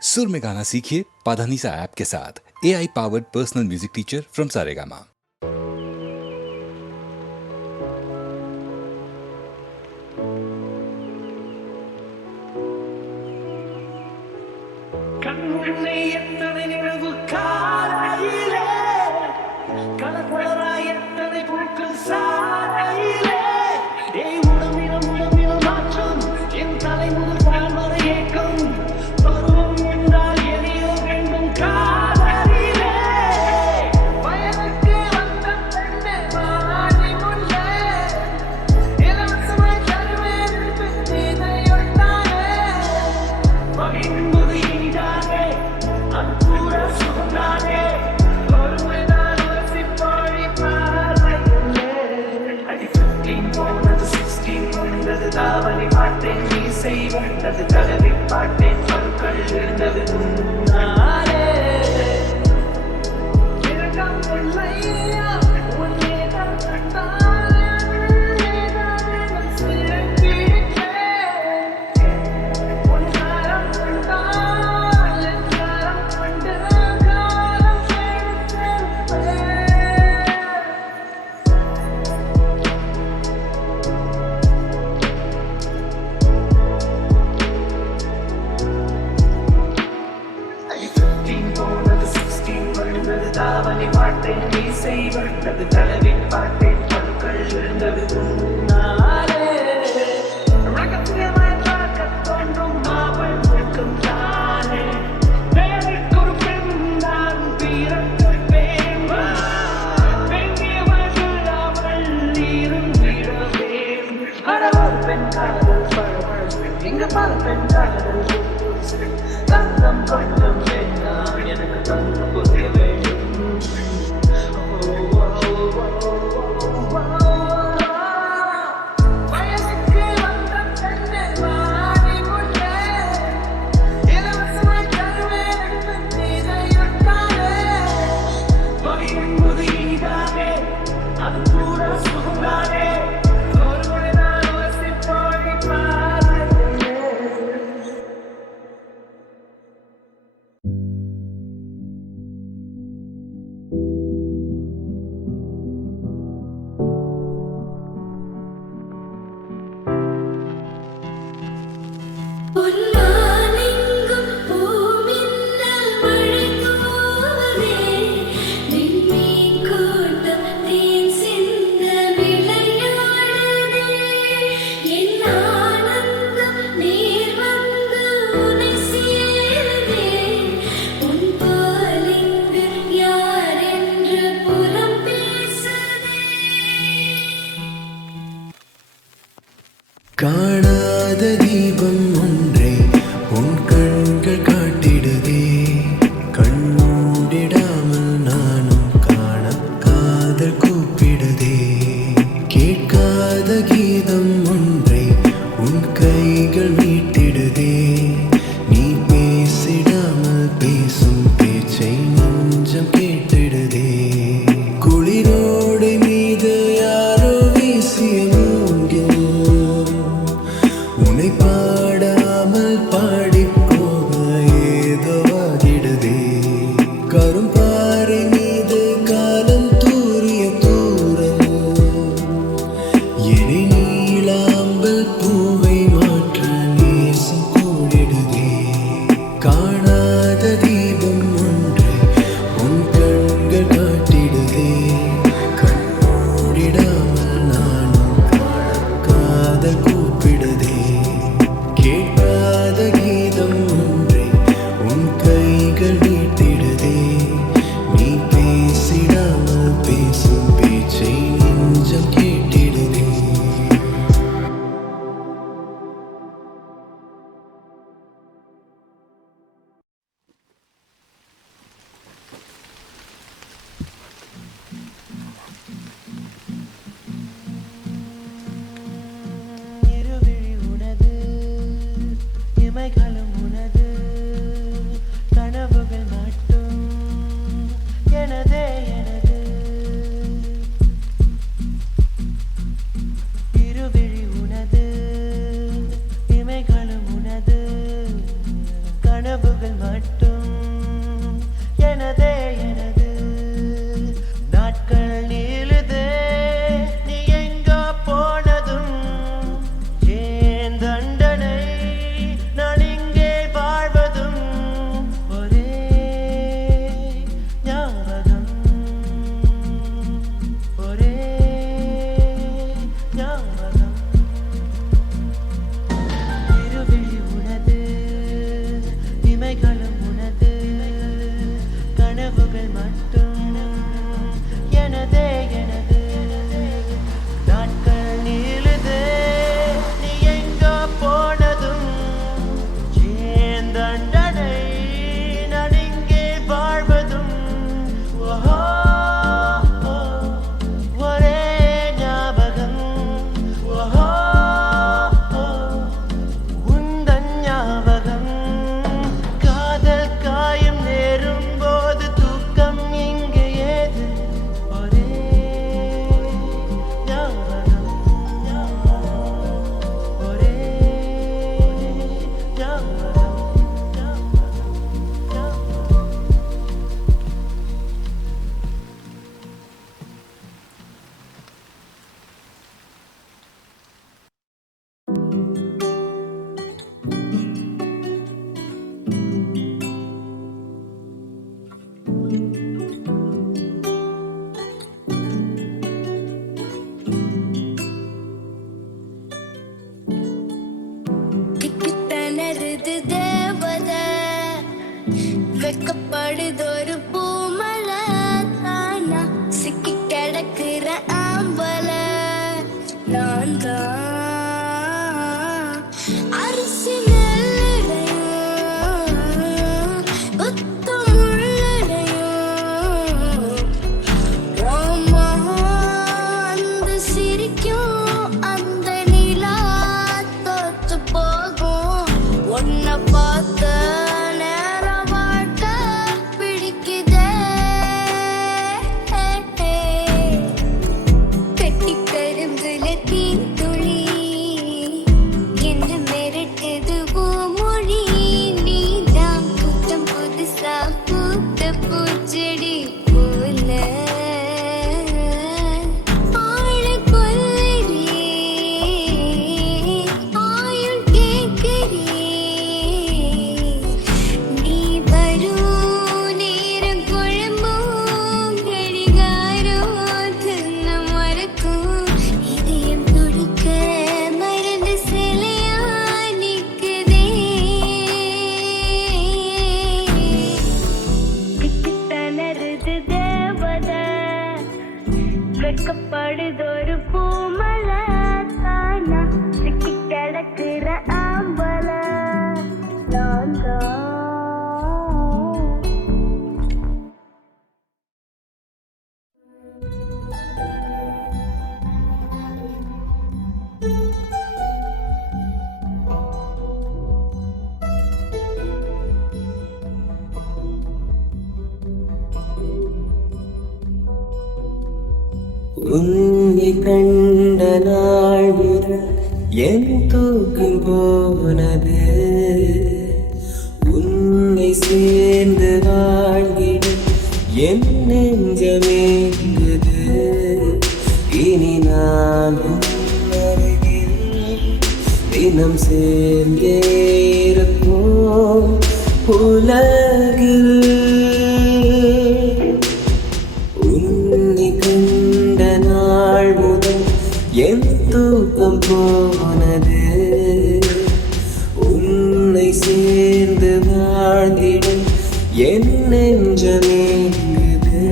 सुर में गाना सीखिए पाधानीसा ऐप के साथ। AI powered personal music teacher from Saregama. கண்முன்னே எத்தனை நினைவு காலையிலே கலப்பராய் எத்தனை பூக்கள் சாலையிலே உடம்பினம் மாற்றம் என் தலைமுதல் தாழ்வரை ஏக்கம் பருவம் என்றால் எதையோ வேண்டும் காதலிலே வயதுக்கு வந்த பெண்ணே வாடி முன்னே இலவசமாய் தருவேன் இதையொட்டானே பகிர்ந்தது இனிதானே அது கூட சுகந்தானே ஒருமைதான் ரசிப்போழி பார்வையிலே அடி 15 போனது 16 வந்தது தாவணி பார்த்தேன் மீசை வந்தது கலவி பார்த்தேன் பற்கள் இருந்தது முன்னாலே இரக்கம் இல்லையா உன்னேதான் கண்டால் ஏதானே நான் சிறப்பிடித்தேன் உன்னாரம் கண்டால் என்றாரம் கண்டு காலம் சேர்த்தேன் போனது 16 வந்தது தாவணி பார்த்தேன் மீசை வந்தது தடவி பார்த்தேன் பற்கள் இருந்தது முன்னாலே ரகசியமாய் பார்க்கத் தோன்றும் அவள் வெட்கம் தானே வேலைக்கு ஒரு பெண் நான் பிறப்பேன் வேண்டியவள் அவள் இருந்திடவேன் அடவர் பெண் காதல் பழவழ் இங்கு பல பெண் காதல் தந்தம் கொஞ்சம் வேண்டாம் எனக்கு தந்து புரிய வேண்டும் வயதுக்கு வந்த பெண்ணே வாடி முன்னே இலவசமாய் தருவேன் இதையொட்டானே பகிர்ந்தது இனிதானே அது கூட சுகந்தானே ஒருமுறை நான் ரசிப்போழி பார்வையிலே பொன்னானெங்கும் பூமின்னல் மழை தூவுதே விண்மீன் கூட்டம் தேன் சிந்த விளையாடுதே என் ஆனந்தம் நீர் வந்து உனை சேருதே உன் பாலிங்கு யார் என்று புறம் பேசுதே காணாத தீபம் ஒன்றை உன் கண்கள் காட்டிடுதே கண்மூடிடாமல் நானும் காண காதல் கூப்பிடுதே கேட்காத கீதம் ஒன்றை உன் கைகள் மீட்டிடுதே நீ பேசிடாமல் பேசும் பேச்சை நெஞ்சம் கேட்டிடுதே குளிரோடு மீது யாரோ வீசிய மூங்கில் உன்னை பாடாமல் பாடி போக ஏதோ ஆகிடுதே கரும்பாறை மீது காலம் தூரிய தூரல் என்னை நீளாம்பல் பூவை மாற்ற நேசம் கூடிடுதே காணாத தீபம் ஒன்றை உன் கண்கள் காட்டிடுதே கண்மூடிடாமல் நானும் காதல் கூப்பிடுதே கேட்காத கீதம் ஒன்றை உன் கைகள் நீட்டிடுதே நீ பேசிடாமல் பேசும் பேச்சை நெஞ்சம் கேட்டிடுதே உன்னை கண்ட நாள் முதல் என் தூக்கம் போனது. உன்னை சேர்ந்து வாழ்கிட என் நெஞ்சமேங்குது. இனி நான் உன் அருகில் தினம் சேர்ந்தே இருப்போம் உலகில். உன்னை கண்ட நாள் முதல் என் தூக்கம் போனது. உன்னை சேர்ந்து வாழ்ந்திடும் என் நெஞ்சமேங்குது.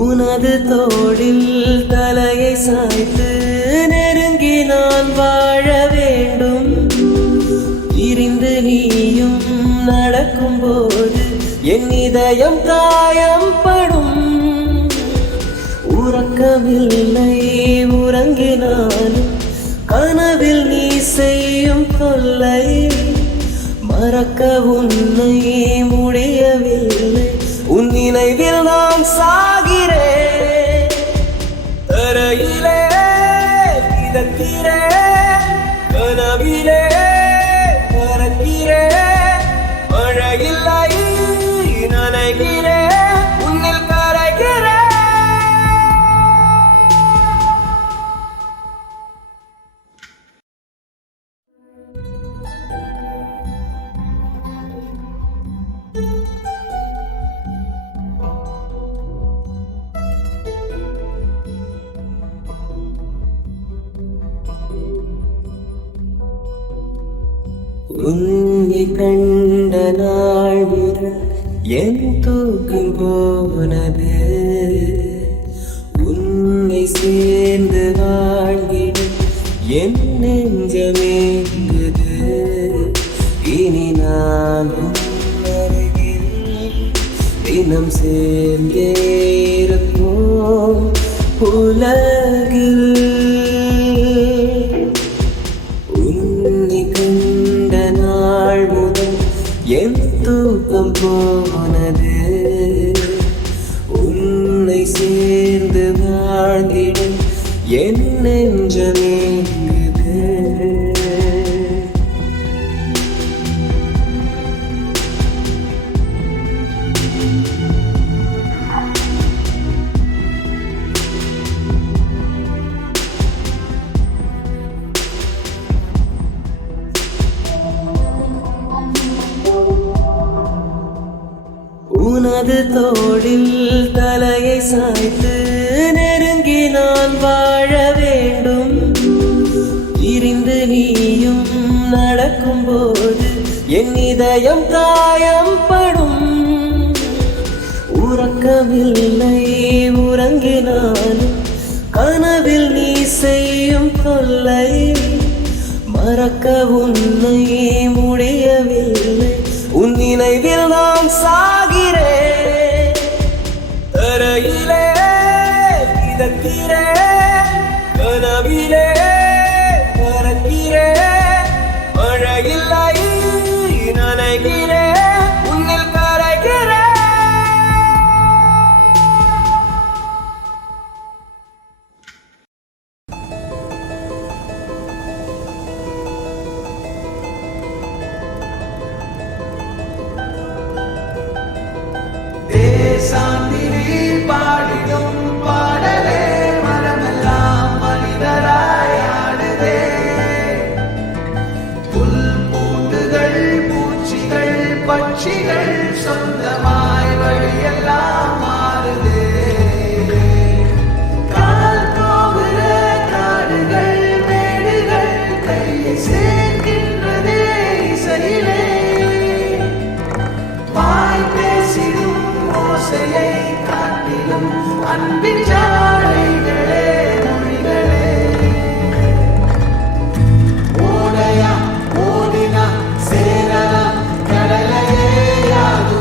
உனது தோளில் தலையை சாய்த்து நெருங்கி நான் வாழ வேண்டும். பிரிந்து நீயும் நடக்கும்போது என் இதயம் காயம் படும். உறக்கமில்லை உறங்கினாலும் கனவில் நீ செய்யும் தொல்லை. மறக்க உன்னை முடியவில்லை. உன் நினைவில் நான் சாகிறேன். தரையிலே மிதக்கிறேன். கனவிலே பறக்கிறேன். மழையில்லை நனைகிறேன். உன்னில் கரைகிறேன். உன்னை கண்ட நாள் முதல் என் தூக்கம் போனது. உன்னை சேர்ந்து வாழ்கிட என் நெஞ்சமேங்குது. இனி நான் உன் அருகில் தினம் சேர்ந்தே இருப்போம் உலகில். என் தூக்கம் போனது. உன்னை சேர்ந்து வாழ்ந்திடும் என் நெஞ்சமேங்குது. உனது தோளில் தலையை சாய்த்து நெருங்கி நான் வாழ வேண்டும். பிரிந்து நீயும் நடக்கும்போது என் இதயம் காயம் படும். உறக்கமில்லை உறங்கினாலும் கனவில் நீ செய்யும் தொல்லை. மறக்க உன்னை முடியவில்லை. உன் நினைவில் நான் சாகிறேன். தரையிலே மிதக்கிறேன். கனவிலே பறக்கிறேன். மழையில்லை நனைகிறேன். உன்னில் கரைகிறேன். தேசாந்திரி பாடிடும் பாடலே மனமெல்லாம் மனிதராய் ஆடுதே. புல் பூண்டுகள் பூச்சிகள் பட்சிகள் சொந்தமாய் வழியெல்லாம் மாறுதே. கால் போகிற காடுகள் மேடுகள் கையை சேர்க்கின்றதே இசையிலே. வாய் பேசிடும் ஓசையை காட்டிலும் அன்பின் ஜாடைகளே மொழிகளே. ஓடையா ஓடினா சேரலாம் கடலையே யாது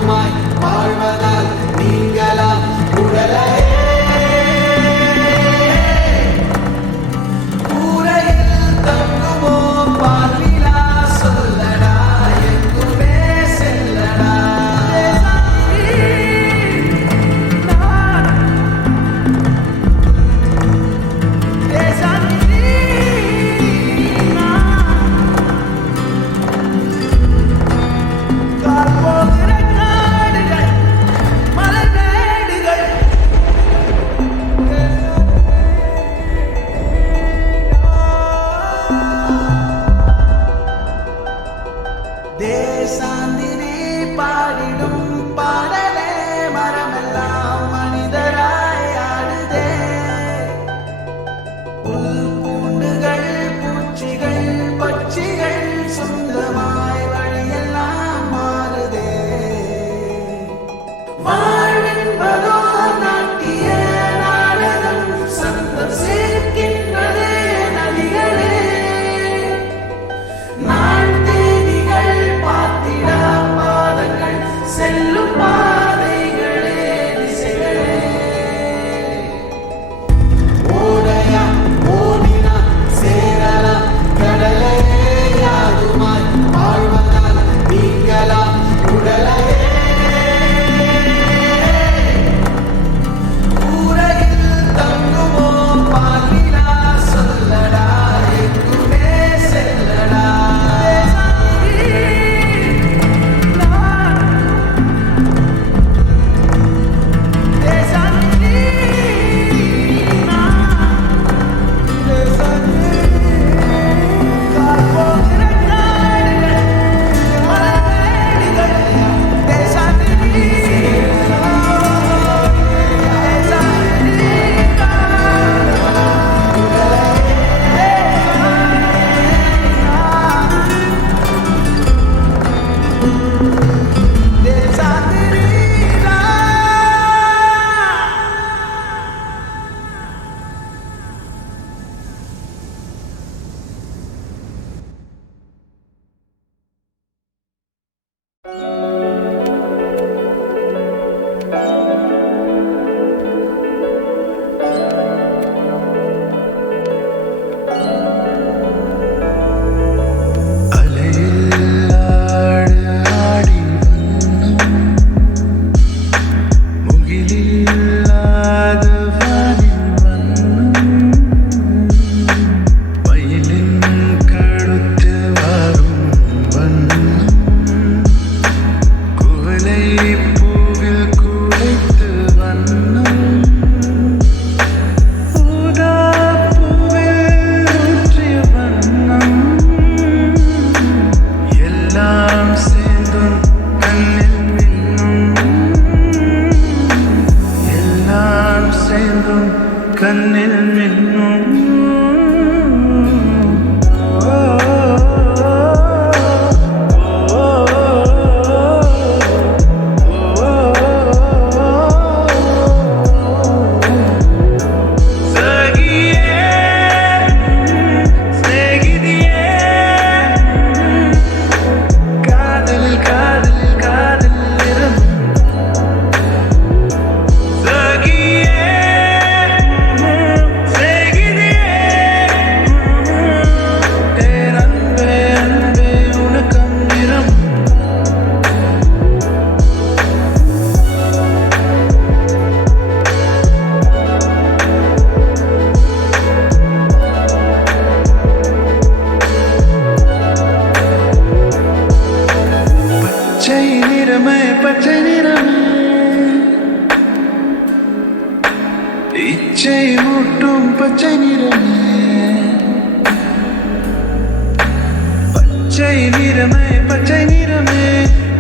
பச்சை நிறமே பச்சை நிறமே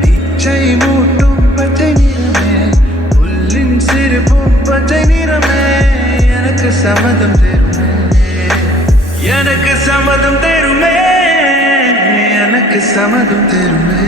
இச்சை மூட்டும் பச்சை நிறமே புல்லின் சிரிப்பும் பச்சை நிறமே எனக்கு சம்மதம் தருமே எனக்கு சம்மதம் தருமே எனக்கு சம்மதம் தருமே